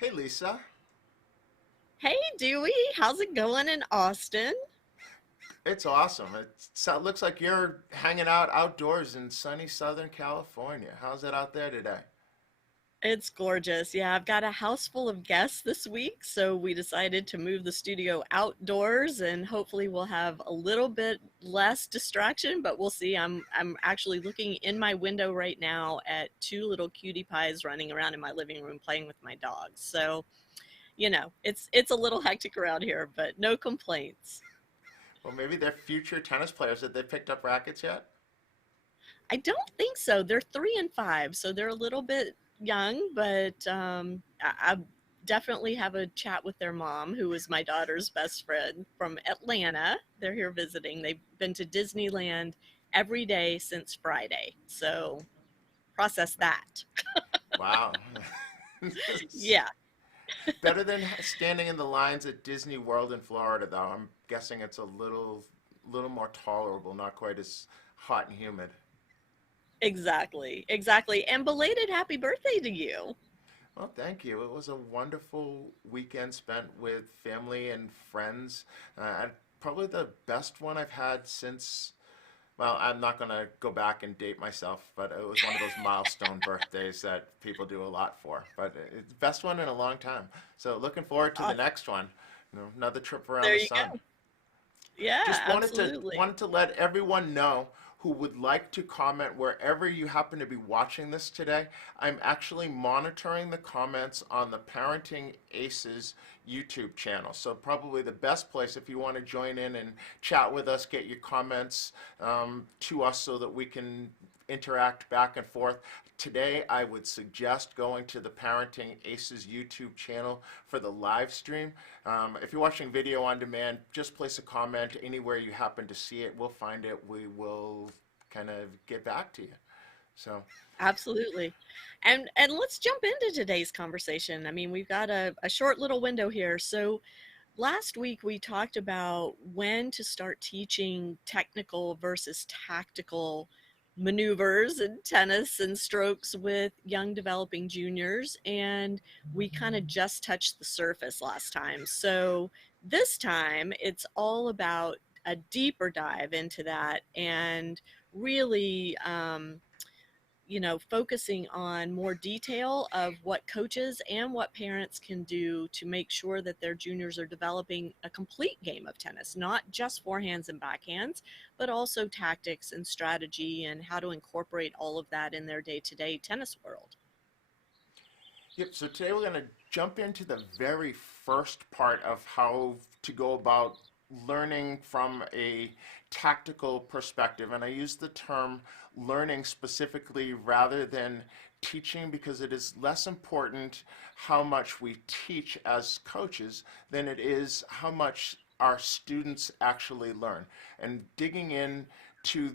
Hey Lisa, Hey Dewey, how's it going in Austin? it's awesome. It looks like you're hanging out outdoors in sunny Southern California. How's it out there today? It's gorgeous. Yeah, I've got a house full of guests this week, so we decided to move the studio outdoors and hopefully we'll have a little bit less distraction, but we'll see. I'm actually looking in my window right now at two little cutie pies running around in my living room playing with my dogs. So, it's a little hectic around here, but no complaints. Well, maybe they're future tennis players. Have they picked up rackets yet? I don't think so. They're 3 and 5, so they're a little bit young, but I definitely have a chat with their mom, who is my daughter's best friend from Atlanta. They're here visiting. They've been to Disneyland every day since Friday, so process that. Wow. Yeah, Better than standing in the lines at Disney World in Florida, though. I'm guessing it's a little more tolerable, not quite as hot and humid. exactly, exactly. And belated happy birthday to you. Well, thank you. It was a wonderful weekend spent with family and friends. Probably the best one I've had since. Well, I'm not going to go back and date myself, but it was one of those milestone birthdays that people do a lot for. But it's the best one in a long time. So looking forward to the Awesome. next one. Another trip around There the you sun. go. Yeah, Just absolutely. wanted to let everyone know who would like to comment wherever you happen to be watching this today. I'm actually monitoring the comments on the Parenting Aces YouTube channel. So probably the best place if you want to join in and chat with us, get your comments to us so that we can interact back and forth. Today, I would suggest going to the Parenting Aces YouTube channel for the live stream. If you're watching video on demand, just place a comment anywhere you happen to see it. We'll find it. We will kind of get back to you. So, Absolutely. And let's jump into today's conversation. I mean, we've got a short little window here. So last week we talked about when to start teaching technical versus tactical maneuvers in tennis and strokes with young developing juniors. And we kind of just touched the surface last time. So this time it's all about a deeper dive into that and really focusing on more detail of what coaches and what parents can do to make sure that their juniors are developing a complete game of tennis, not just forehands and backhands, but also tactics and strategy and how to incorporate all of that in their day-to-day tennis world. yep. So today we're going to jump into the very first part of how to go about learning from a tactical perspective. And I use the term learning specifically rather than teaching because it is less important how much we teach as coaches than it is how much our students actually learn. And digging in to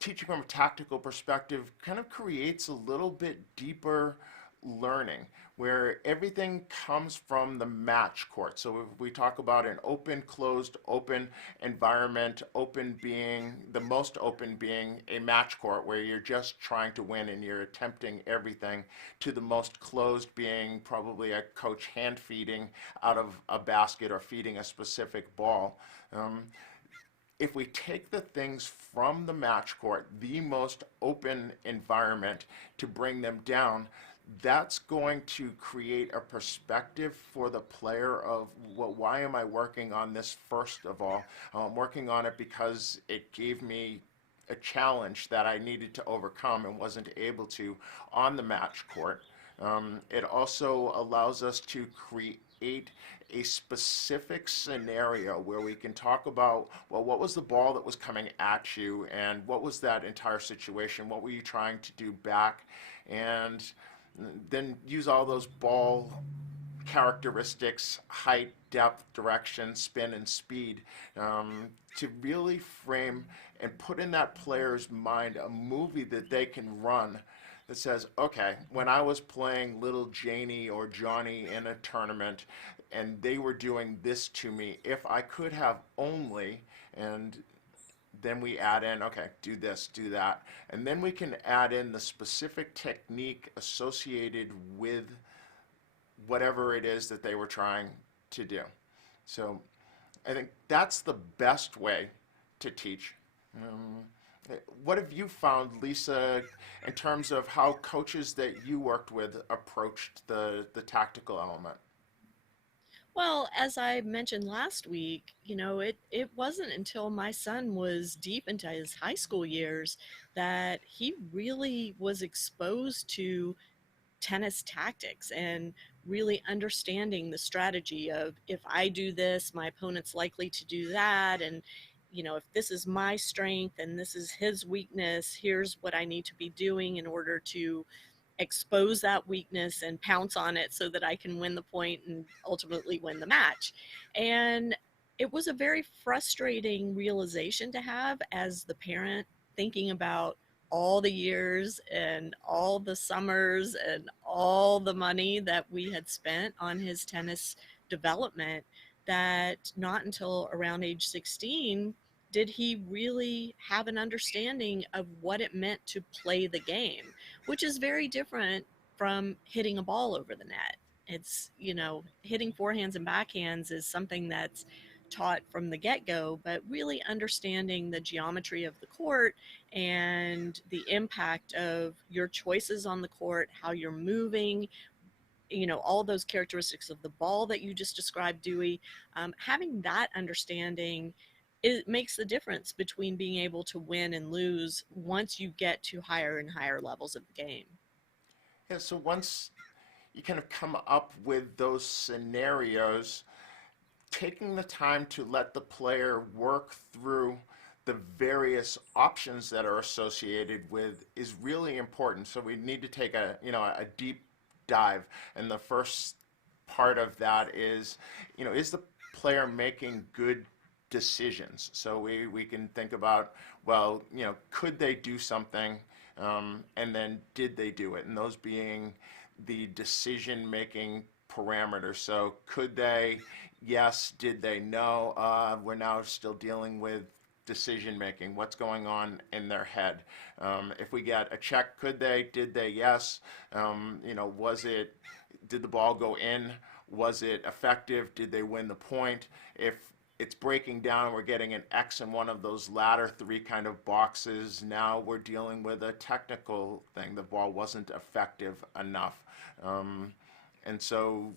teaching from a tactical perspective kind of creates a little bit deeper learning where everything comes from the match court. So we talk about an open, closed, open environment, open being the most open being a match court where you're just trying to win and you're attempting everything, to the most closed being probably a coach hand feeding out of a basket or feeding a specific ball. Um, if we take the things from the match court, the most open environment, to bring them down, that's going to create a perspective for the player of, well, why am I working on this first of all? I'm working on it because it gave me a challenge that I needed to overcome and wasn't able to on the match court. It also allows us to create a specific scenario where we can talk about, well, what was the ball that was coming at you and what was that entire situation? What were you trying to do back? And then use all those ball characteristics, height, depth, direction, spin, and speed, to really frame and put in that player's mind a movie that they can run that says, okay, when I was playing little Janie or Johnny in a tournament and they were doing this to me, if I could have only, and then we add in, okay, do this, do that. And then we can add in the specific technique associated with whatever it is that they were trying to do. So I think that's the best way to teach. Um, what have you found, Lisa, in terms of how coaches that you worked with approached the tactical element? Well, as I mentioned last week, it wasn't until my son was deep into his high school years that he really was exposed to tennis tactics and really understanding the strategy of, if I do this, my opponent's likely to do that. And, if this is my strength and this is his weakness, here's what I need to be doing in order to expose that weakness and pounce on it so that I can win the point and ultimately win the match. And it was a very frustrating realization to have as the parent, thinking about all the years and all the summers and all the money that we had spent on his tennis development, that not until around age 16 did he really have an understanding of what it meant to play the game, which is very different from hitting a ball over the net. It's, hitting forehands and backhands is something that's taught from the get go, but really understanding the geometry of the court and the impact of your choices on the court, how you're moving, all those characteristics of the ball that you just described, Dewey, having that understanding, it makes the difference between being able to win and lose once you get to higher and higher levels of the game. Yeah, so once you kind of come up with those scenarios, taking the time to let the player work through the various options that are associated with is really important. So we need to take a deep dive. And the first part of that is the player making good decisions? So we can think about, well, could they do something? And then did they do it? And those being the decision making parameters. So could they? Yes. Did they? No. We're now still dealing with decision making. What's going on in their head? If we get a check, could they? Did they? Yes. Was it? Did the ball go in? Was it effective? Did they win the point? If it's breaking down, we're getting an X in one of those latter three kind of boxes. Now we're dealing with a technical thing. The ball wasn't effective enough. And so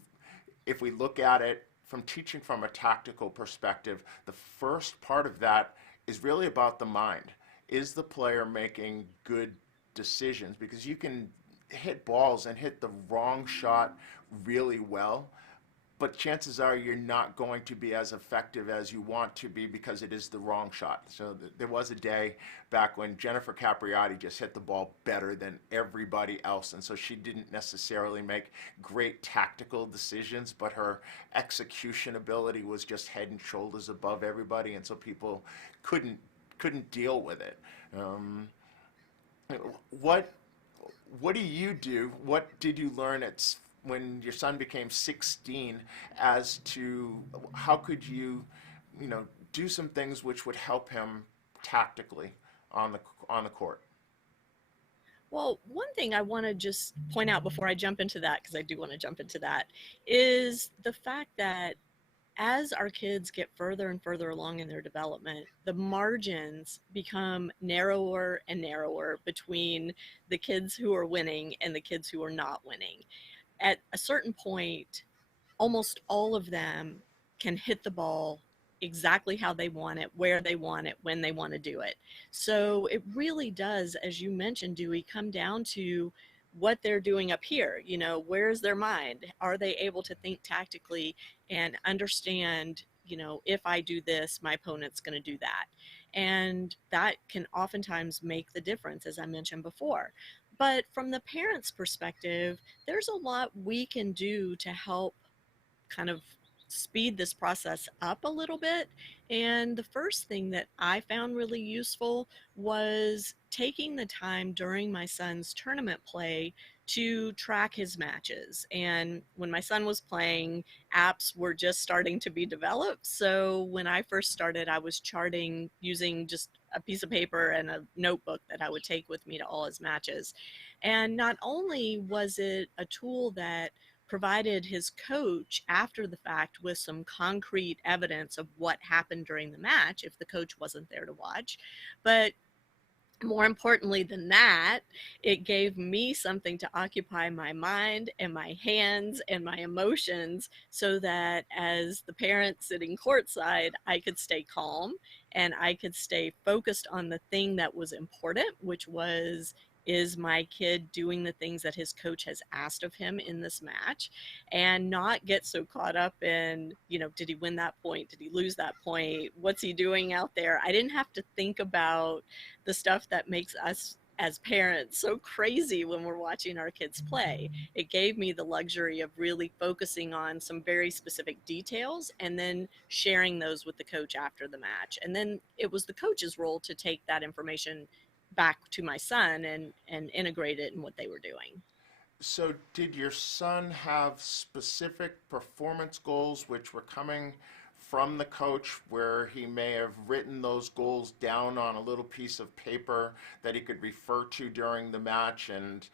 if we look at it from teaching from a tactical perspective, the first part of that is really about the mind. Is the player making good decisions? Because you can hit balls and hit the wrong shot really well, but chances are you're not going to be as effective as you want to be because it is the wrong shot. So there was a day back when Jennifer Capriati just hit the ball better than everybody else, and so she didn't necessarily make great tactical decisions, but her execution ability was just head and shoulders above everybody, and so people couldn't deal with it. What what do you do? What did you learn when your son became 16 as to how could you do some things which would help him tactically on the court? Well, one thing I want to just point out before I jump into that, because I do want to jump into that, is the fact that as our kids get further and further along in their development, the margins become narrower and narrower between the kids who are winning and the kids who are not winning. At a certain point, almost all of them can hit the ball exactly how they want it, where they want it, when they want to do it. So it really does, as you mentioned, Dewey, come down to what they're doing up here. Where's their mind? Are they able to think tactically and understand, if I do this, my opponent's going to do that? And that can oftentimes make the difference, as I mentioned before. But from the parent's perspective, there's a lot we can do to help kind of speed this process up a little bit. And the first thing that I found really useful was taking the time during my son's tournament play to track his matches. And when my son was playing, apps were just starting to be developed. So when I first started, I was charting using just a piece of paper and a notebook that I would take with me to all his matches. And not only was it a tool that provided his coach after the fact with some concrete evidence of what happened during the match if the coach wasn't there to watch. But more importantly than that, it gave me something to occupy my mind and my hands and my emotions so that as the parent sitting courtside, I could stay calm and I could stay focused on the thing that was important, which was, is my kid doing the things that his coach has asked of him in this match, and not get so caught up in, did he win that point? Did he lose that point? What's he doing out there? I didn't have to think about the stuff that makes us as parents so crazy when we're watching our kids play. It gave me the luxury of really focusing on some very specific details and then sharing those with the coach after the match. And then it was the coach's role to take that information back to my son and integrate it in what they were doing. So, did your son have specific performance goals which were coming from the coach, where he may have written those goals down on a little piece of paper that he could refer to during the match and,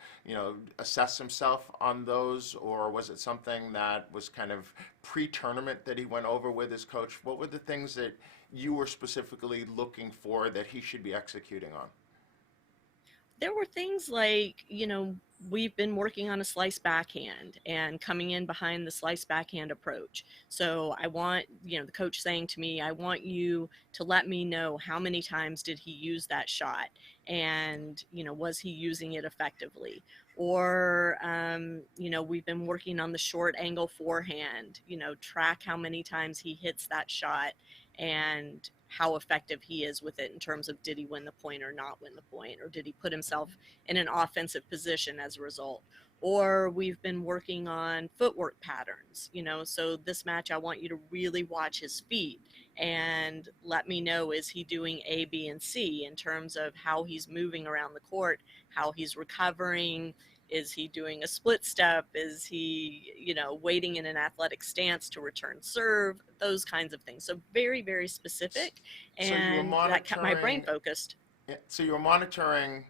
assess himself on those? Or was it something that was kind of pre-tournament that he went over with his coach? What were the things that you were specifically looking for that he should be executing on? There were things like, we've been working on a slice backhand and coming in behind the slice backhand approach. So I want, the coach saying to me, I want you to let me know how many times did he use that shot, and, was he using it effectively? Or, we've been working on the short angle forehand, track how many times he hits that shot and how effective he is with it in terms of, did he win the point or not win the point, or did he put himself in an offensive position as a result? Or we've been working on footwork patterns, so this match I want you to really watch his feet and let me know, is he doing A, B, and C in terms of how he's moving around the court, how he's recovering, is he doing a split step, is he, waiting in an athletic stance to return serve, those kinds of things. So very, very specific, So you were and that kept my brain monitoring focused. Yeah, so you were monitoring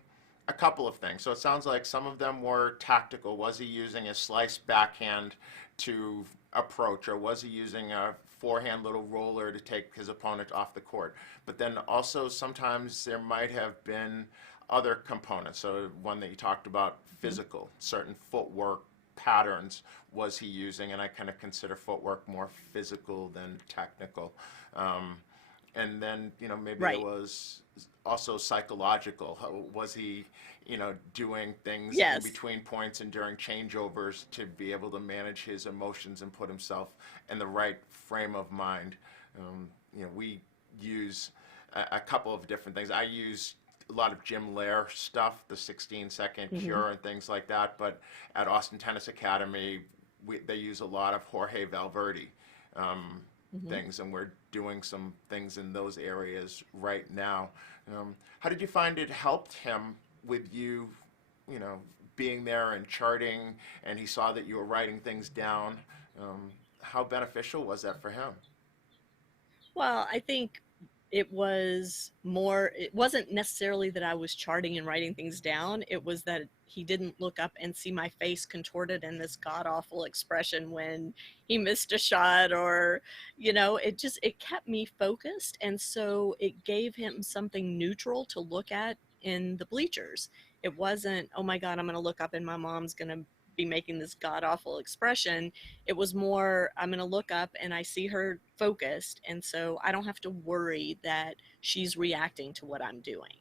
a couple of things. So it sounds like some of them were tactical. Was he using a slice backhand to approach, or was he using a forehand little roller to take his opponent off the court? But then also sometimes there might have been other components. So one that you talked about, Mhm. physical, certain footwork patterns was he using, and I kind of consider footwork more physical than technical. Um, and then maybe there Right. was also psychological. Was he doing things in Yes. between points and during changeovers to be able to manage his emotions and put himself in the right frame of mind? We use a couple of different things. I use a lot of Jim Lair stuff, the 16-second Hmm. cure and things like that. But at Austin Tennis Academy, they use a lot of Jorge Valverde um, Hmm. things, and we're doing some things in those areas right now. How did you find it helped him with you, you know, being there and charting, and he saw that you were writing things down? How beneficial was that for him? Well, I think it was more, it wasn't necessarily that I was charting and writing things down. It was that he didn't look up and see my face contorted in this god awful expression when he missed a shot, or, it kept me focused. And so it gave him something neutral to look at in the bleachers. It wasn't, oh my God, I'm going to look up and my mom's going to be making this god awful expression. It was more, I'm going to look up and I see her focused, and so I don't have to worry that she's reacting to what I'm doing.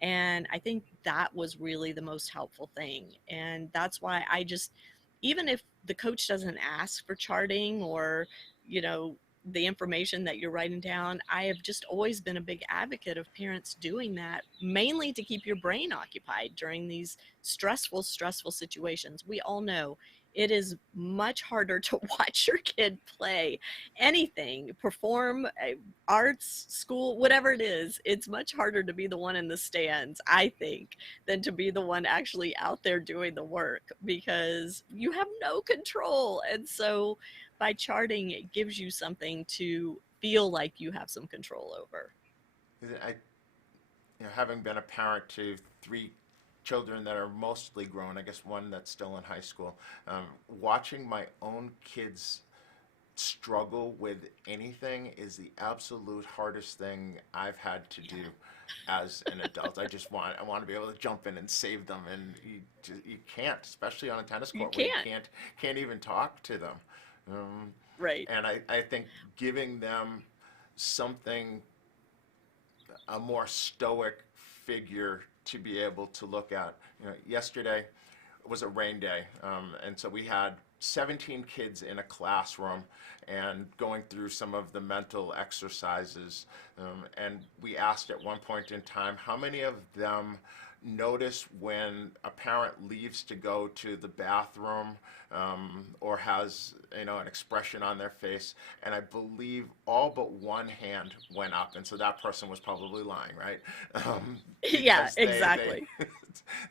And I think that was really the most helpful thing. And that's why I just, even if the coach doesn't ask for charting or, you know, the information that you're writing down, I have just always been a big advocate of parents doing that, mainly to keep your brain occupied during these stressful situations. We all know it is much harder to watch your kid play anything, perform, arts, school, whatever it is. It's much harder to be the one in the stands, I think, than to be the one actually out there doing the work, because you have no control. And so by charting, it gives you something to feel like you have some control over. I, having been a parent to three children that are mostly grown, I guess one that's still in high school, watching my own kids struggle with anything is the absolute hardest thing I've had to do as an adult. I want to be able to jump in and save them, and you can't, especially on a tennis You court where you can't. can't even talk to them. Um, Right. and I think giving them something, a more stoic figure to be able to look at. Yesterday was a rain day, and so we had 17 kids in a classroom and going through some of the mental exercises. And we asked at one point in time how many of them notice when a parent leaves to go to the bathroom, or has an expression on their face, and I believe all but one hand went up, and so that person was probably lying, right? Yeah, Because exactly.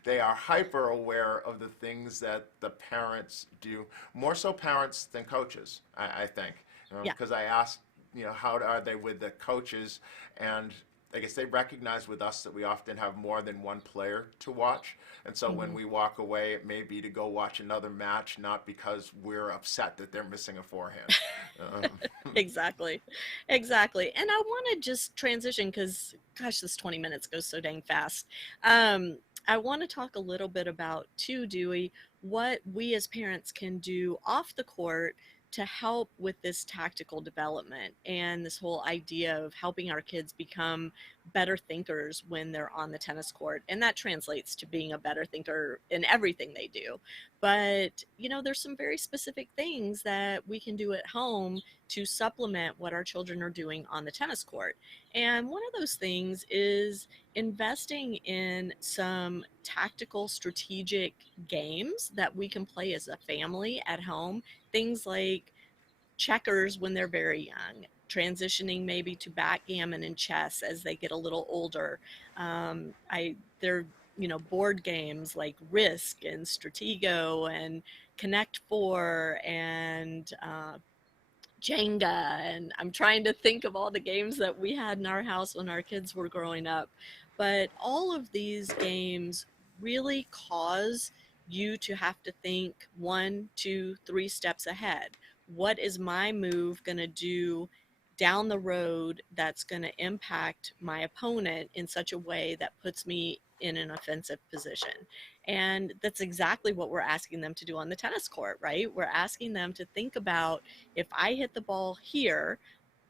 they are hyper aware of the things that the parents do, more so parents than coaches, I think. Yeah. Because I asked, how are they with the coaches, and I guess they recognize with us that we often have more than one player to watch. And so when Mhm. we walk away, it may be to go watch another match, not because we're upset that they're missing a forehand. Exactly. Exactly. And I want to just transition because, gosh, this 20 minutes goes so dang fast. I want to talk a little bit about, too, Dewey, what we as parents can do off the court to help with this tactical development and this whole idea of helping our kids become better thinkers when they're on the tennis court. And that translates to being a better thinker in everything they do. But, there's some very specific things that we can do at home to supplement what our children are doing on the tennis court. And one of those things is investing in some tactical, strategic games that we can play as a family at home. Things like checkers when they're very young, transitioning maybe to backgammon and chess as they get a little older. They're board games like Risk and Stratego and Connect Four and Jenga, and I'm trying to think of all the games that we had in our house when our kids were growing up. But all of these games really cause you to have to think 1, 2, 3 steps ahead. What is my move going to do down the road that's going to impact my opponent in such a way that puts me in an offensive position? And that's exactly what we're asking them to do on the tennis court, right? We're asking them to think about, if I hit the ball here,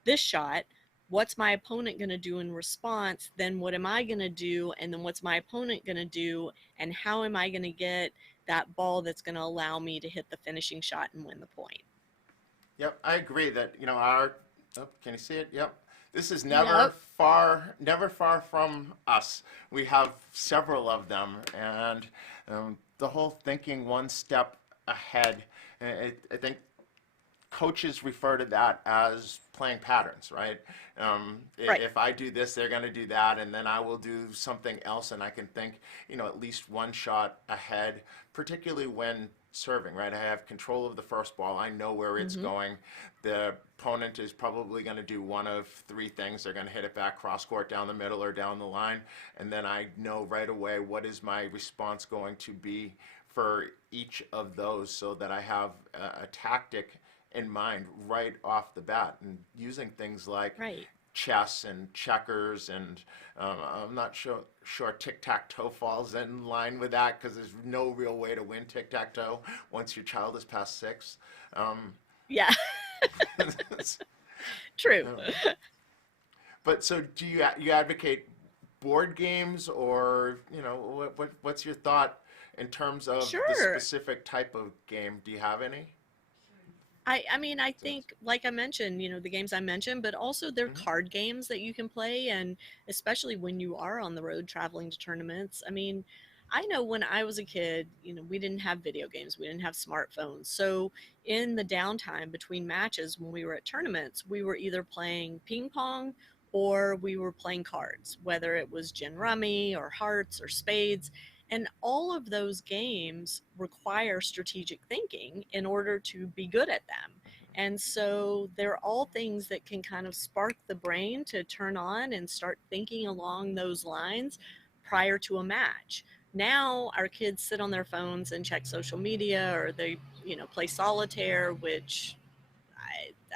this shot, what's my opponent going to do in response? Then what am I going to do? And then what's my opponent going to do? And how am I going to get that ball that's going to allow me to hit the finishing shot and win the point? Yep, I agree that, oh, can you see it? Yep. This is Yep. never far from us. We have several of them, and the whole thinking one step ahead. I think coaches refer to that as playing patterns, right? Right. If I do this, they're going to do that, and then I will do something else, and I can think, at least one shot ahead, particularly when serving, right? I have control of the first ball. I know where it's Mm-hmm. going. The opponent is probably going to do one of three things. They're going to hit it back cross court, down the middle, or down the line, and then I know right away what is my response going to be for each of those, so that I have a tactic in mind right off the bat, and using things like Right. chess and checkers, and I'm not sure tic-tac-toe falls in line with that, because there's no real way to win tic-tac-toe once your child is past 6. Um, Yeah. True. um, but so do you advocate board games, or what's your thought in terms of the Sure. specific type of game? Do you have any? I mean, I think, like I mentioned, the games I mentioned, but also there are Mhm. card games that you can play, and especially when you are on the road traveling to tournaments. I mean, I know when I was a kid, we didn't have video games, we didn't have smartphones. So in the downtime between matches when we were at tournaments, we were either playing ping pong or we were playing cards, whether it was gin rummy or hearts or spades. And all of those games require strategic thinking in order to be good at them. And so they're all things that can kind of spark the brain to turn on and start thinking along those lines prior to a match. Now our kids sit on their phones and check social media, or they, play solitaire, which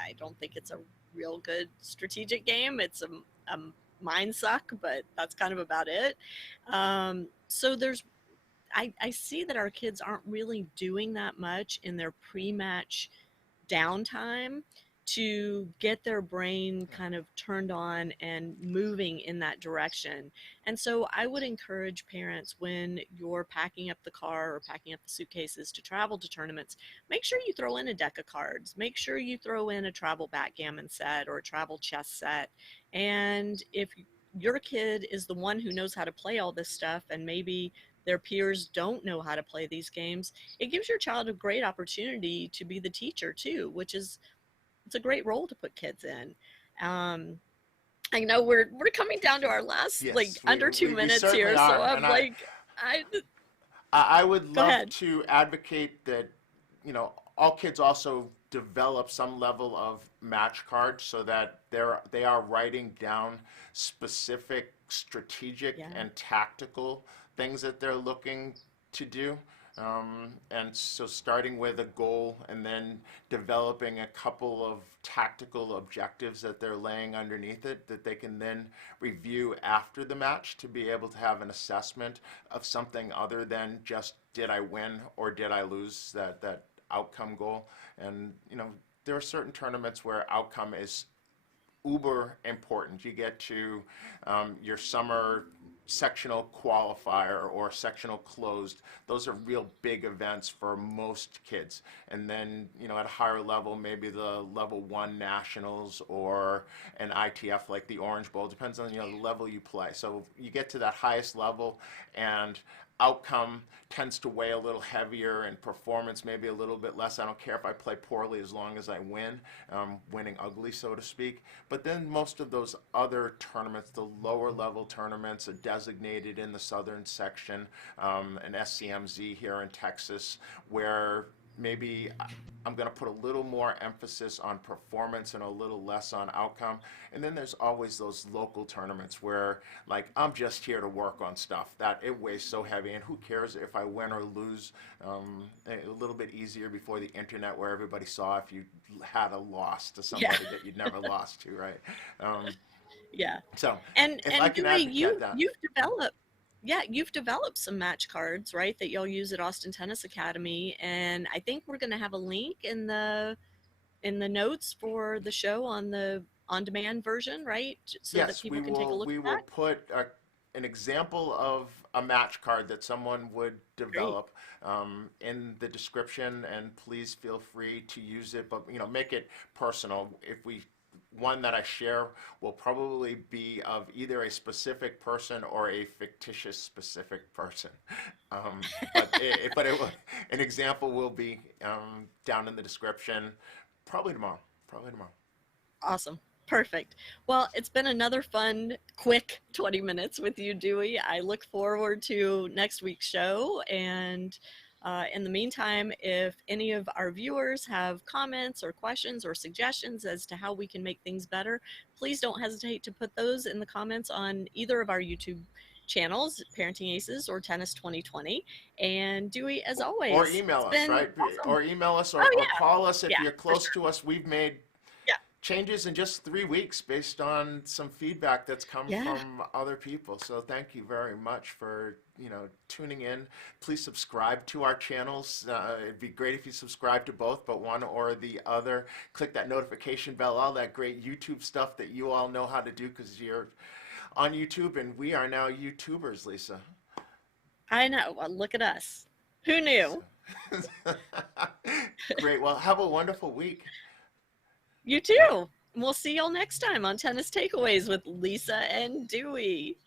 I don't think it's a real good strategic game. It's a mind suck, but that's kind of about it. So I see that our kids aren't really doing that much in their pre-match downtime to get their brain kind of turned on and moving in that direction. And so I would encourage parents, when you're packing up the car or packing up the suitcases to travel to tournaments, make sure you throw in a deck of cards. Make sure you throw in a travel backgammon set or a travel chess set. And if your kid is the one who knows how to play all this stuff, and maybe their peers don't know how to play these games, it gives your child a great opportunity to be the teacher too, which is, it's a great role to put kids in. Um, I know we're coming down to our last, like, Yes, under two we minutes certainly here, so are. I'm And like, I I would go love ahead. to advocate that, all kids also develop some level of match cards so that they are writing down specific strategic Yeah, and tactical things that they're looking to do. And so starting with a goal and then developing a couple of tactical objectives that they're laying underneath it that they can then review after the match to be able to have an assessment of something other than just did I win or did I lose, that outcome goal. And there are certain tournaments where outcome is uber important. You get to your summer sectional qualifier or sectional closed. Those are real big events for most kids. And then, at a higher level, maybe the level one nationals or an ITF like the Orange Bowl. Depends on, the level you play. So you get to that highest level, and outcome tends to weigh a little heavier and performance maybe a little bit less. I don't care if I play poorly as long as I win, winning ugly, so to speak. But then most of those other tournaments, the lower level tournaments, are designated in the southern section, an SCMZ here in Texas, where maybe I'm going to put a little more emphasis on performance and a little less on outcome. And then there's always those local tournaments where, like, I'm just here to work on stuff that it weighs so heavy, and who cares if I win or lose? A little bit easier before the internet, where everybody saw if you had a loss to yeah, somebody that you'd never lost to, right? Um, yeah. so if I And can Dewey, advocate that, you've developed some match cards, right, that you'll use at Austin Tennis Academy, and I think we're going to have a link in the notes for the show on the on-demand version, right? So that yes, people can take a look we at will that. put an example of a match card that someone would Great. develop in the description, and please feel free to use it. But make it personal. If we One that I share will probably be of either a specific person or a fictitious specific person. But an example will be down in the description, probably tomorrow. Probably tomorrow. Awesome. Perfect. Well, it's been another fun, quick 20 minutes with you, Dewey. I look forward to next week's show. And in the meantime, if any of our viewers have comments or questions or suggestions as to how we can make things better, please don't hesitate to put those in the comments on either of our YouTube channels, Parenting Aces or Tennis 2020. And Dewey, as Or always, email it's us, been right? awesome. Or email us, Oh, or yeah. call us if Yeah, you're for close sure. to us. We've made Yeah. changes in just 3 weeks based on some feedback that's come Yeah. from other people. So thank you very much for tuning in. Please subscribe to our channels. It'd be great if you subscribe to both, but one or the other. Click that notification bell, all that great YouTube stuff that you all know how to do because you're on YouTube, and we are now YouTubers, Lisa. I know. Well, look at us. Who knew? So- Great. Well, have a wonderful week. You too. We'll see y'all next time on Tennis Takeaways with Lisa and Dewey.